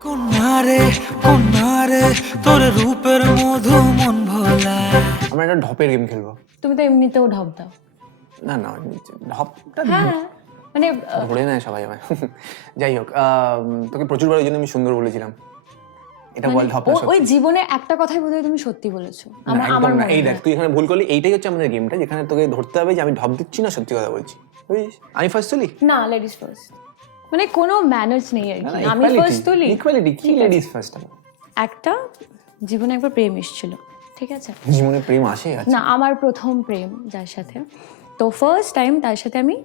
কন্যারে কন্যারে তোর রূপের মধু মন ভোলা। আমরা একটা ঢপের গেম খেলব। তুমি তো এমনিতেও ঢপ দাও। না না ঢপটা হ্যাঁ মানে ধরে নেয় সবাই আমার যাই হোক আহ, তোকে প্রচুরবার ওই জন্য আমি সুন্দর বলেছিলাম। এটা বল ঢপ না ও- সত্যি। ওই জীবনে একটা কথাই বোধহয় তুমি সত্যি বলেছ। আমার আমার না। এই দেখ তুই এখানে ভুল করলি। এইটাই হচ্ছে আমাদের গেমটা যেখানে তোকে ধরতে হবে যে আমি ঢপ দিচ্ছি না সত্যি কথা বলছি। বুঝিস আমি ফার্স্ট তুলি না লেডিস ফার্স্ট মানে কোনো ম্যানার্স নেই আর কি। আমি ফার্স্ট তুলি। ইকুয়ালিটি কি লেডিস ফার্স্ট একটা জীবনে একবার প্রেম এসেছিল ঠিক আছে? জীবনে প্রেম আসে আচ্ছা। না আমার প্রথম প্রেম যার সাথে। তো ফার্স্ট টাইম তার সাথে আমি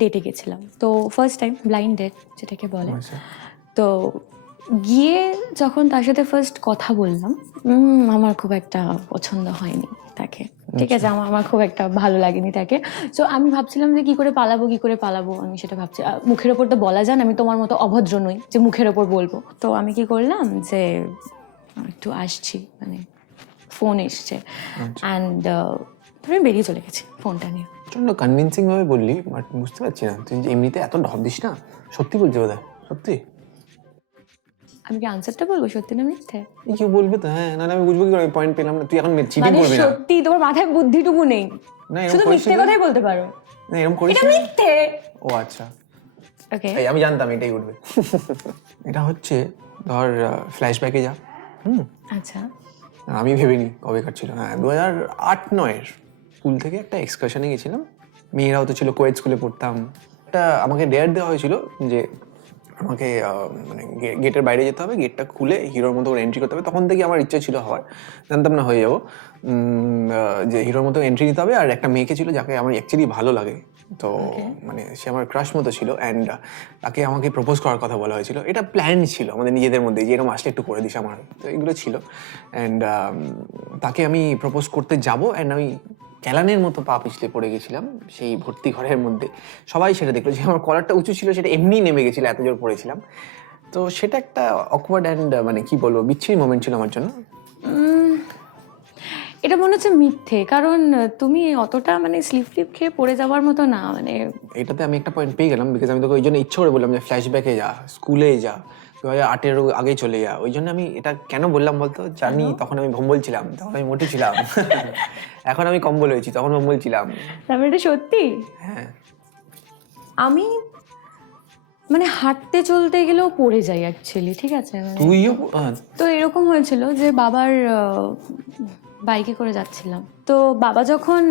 ডেটে গেছিলাম। তো ফার্স্ট টাইম ব্লাইন্ড ডেট যেটাকে বলে। আচ্ছা। তো গিয়ে যখন তার সাথে ফার্স্ট কথা বললাম আমার খুব একটা পছন্দ হয়নি তাকে। ঠিক আছে আমার আমার খুব একটা ভালো লাগেনি তাকে। সো আমি ভাবছিলাম যে কি করে পালাবো কি করে পালাবো আমি সেটা ভাবছি। মুখের ওপর তো বলা যান আমি তোমার মতো অভদ্র নই যে মুখের ওপর বলব। তো আমি কি করলাম যে একটু আসছি মানে ফোন এসছে। অ্যান্ড তুমি বেরিয়ে চলে গেছি ফোনটা নিয়ে। প্রচণ্ড কনভিনসিং ভাবে বললি বাট বুঝতে পারছি না। তুই এমনিতে এত ঢপ দিস না সত্যি বলছি বোধ সত্যি? আমি কি আনসারটা বলব? সত্যি না মিথ্যে? কেউ বলবে তো হ্যাঁ নাহলে আমি বুঝব কি করে পয়েন্ট পেলাম না। তুই এখন চিটিং মানে করবি না। সত্যি তোমার মাথায় বুদ্ধিটুকু নেই। না শুধু মিথ্যে কথাই বলতে পারো। না এরকম করিস এটা মিথ্যে। ও আচ্ছা। ওকে এই আমি জানতাম এটাই উঠবে এটা হচ্ছে ধর ফ্ল্যাশব্যাকে যা। হুম? আচ্ছা। আমি ভেবেনি কবে কাটছিল হ্যাঁ দু হাজার আট নয়ের স্কুল থেকে একটা এক্সকারশনে গেছিলাম। মেয়েরাও তো ছিল কোয়েট স্কুলে পড়তাম। একটা আমাকে ডেয়ার দেওয়া হয়েছিল যে আমাকে মানে গেটের বাইরে যেতে হবে গেটটা খুলে হিরোর মতো করে এন্ট্রি করতে হবে। তখন থেকে আমার ইচ্ছে ছিল হওয়ার। জানতাম না হয়ে যাব। যে হিরোর মতো এন্ট্রি নিতে হবে আর একটা মেয়েকে ছিল যাকে আমার অ্যাকচুয়ালি ভালো লাগে। তো মানে সে আমার ক্রাশ মতো ছিল অ্যান্ড তাকে আমাকে প্রপোজ করার কথা বলা হয়েছিল। এটা প্ল্যান ছিল আমাদের নিজেদের মধ্যে যে এরকম আসলে একটু করে দিস আমার। তো এগুলো ছিল। অ্যান্ড তাকে আমি প্রপোজ করতে যাব অ্যান্ড আমি ক্যালানের মতো পা পিছলে পড়ে গেছিলাম সেই ভর্তি ঘরের মধ্যে। সবাই সেটা দেখল যে আমার কলারটা উঁচু ছিল সেটা এমনিই নেমে গেছিল এত জোর পড়েছিলাম। তো সেটা একটা অকওয়ার্ড অ্যান্ড মানে কি বলব বিচ্ছিরি মোমেন্ট ছিল আমার জন্য। এটা মনে হচ্ছে মিথ্যে কারণ তুমি অতটা মানে স্লিপ ফ্লিপ খেয়ে পড়ে যাওয়ার মতো না মানে এটাতে আমি একটা পয়েন্ট পেয়ে গেলাম বিকজ আমি তোকে ওই জন্য ইচ্ছে করে বললাম যে ফ্ল্যাশব্যাকে যা স্কুলে যা দু হাজার আটের আগে চলে যা। ওই জন্য আমি এটা কেন বললাম বলতো? জানি তখন আমি ভম্বল ছিলাম তখন আমি মোটে ছিলাম। এখন আমি কম্বল হয়েছি তখন ভম্বল ছিলাম। তারপরে এটা সত্যি? হ্যাঁ। আমি মানে হাঁটতে চলতে গেলেও পড়ে যাই অ্যাকচুয়ালি ঠিক আছে? মানে- তুইও তো এরকম হয়েছিল যে বাবার বাইকে করে যাচ্ছিলাম। তো বাবা যখন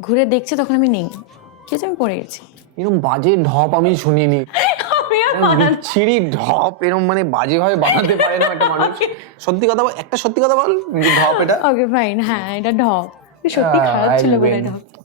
ঘুরে দেখছে তখন আমি নেই। কি হচ্ছে আমি পড়ে গেছি। এরকম বাজে ঢপ আমি শুনিনি। বিচ্ছিরি ঢপ এরম মানে বাজে ভাবে বানাতে পারে না একটা মানুষ। সত্যি কথা বল একটা সত্যি কথা বল ঢপ এটা। ওকে ফাইন হ্যাঁ এটা ঢপ। সত্যি খারাপ ছিল বলে ঢপ।